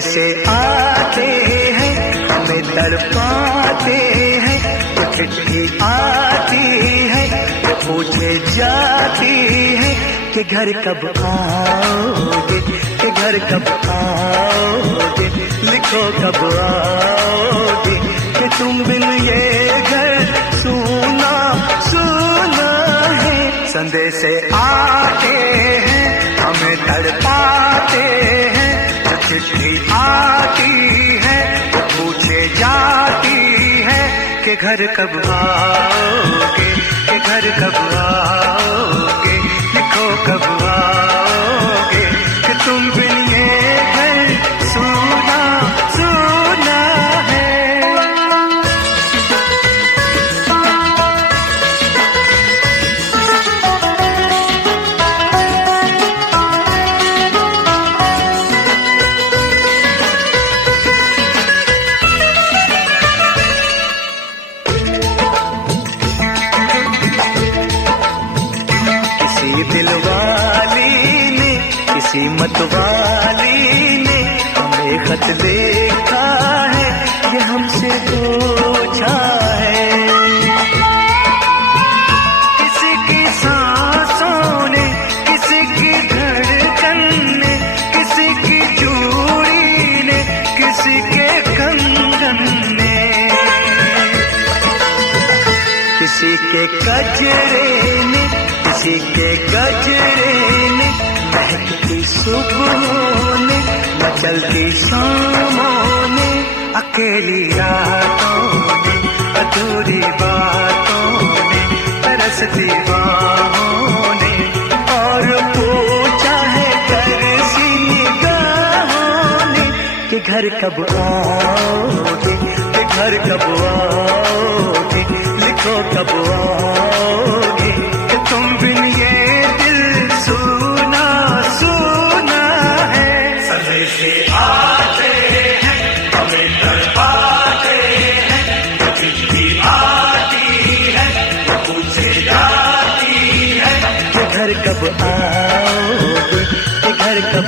से आते हैं, हमें तड़पाते हैं। तो चिट्ठी आती है, तो पूछे जाती है कि घर कब आओगे, कि घर कब आओगे, लिखो कब आओगे, कि तुम बिन ये घर सूना सूना है। संदेश आते हैं, हमें तड़पाते हैं। तो चिट्ठी आती है, तो पूछे जाती है कि घर कब आओगे, कि घर कब आओगे, लिखो कब आओगे, कि तुम बिन ये घर सूना सूना है। किसी मतवाली ने हमें खत लिखा है, ये हमसे पूछा है। किसी की सांसों ने, किसी की धड़कन ने, किसी की चूड़ी ने, किसी के कंगन ने, किसी के गजरे ने, किसी के गजरे ने, महकती सुबहों ने, मचलती शामों ने, अकेली रातों ने, अधूरी बातों ने, तरसती बाहों ने, और पूछा है तरसी निगाहों ने कि घर कब आओगे, कि घर कब आओगे, लिखो कब आओगे, कि तुम बिन ये दिल सूना सूना है। संदेश आते हैं, हमें तड़पाते हैं। तो चिट्ठी आती है, तो पूछे जाती है कि घर कब आओगे, कि घर कब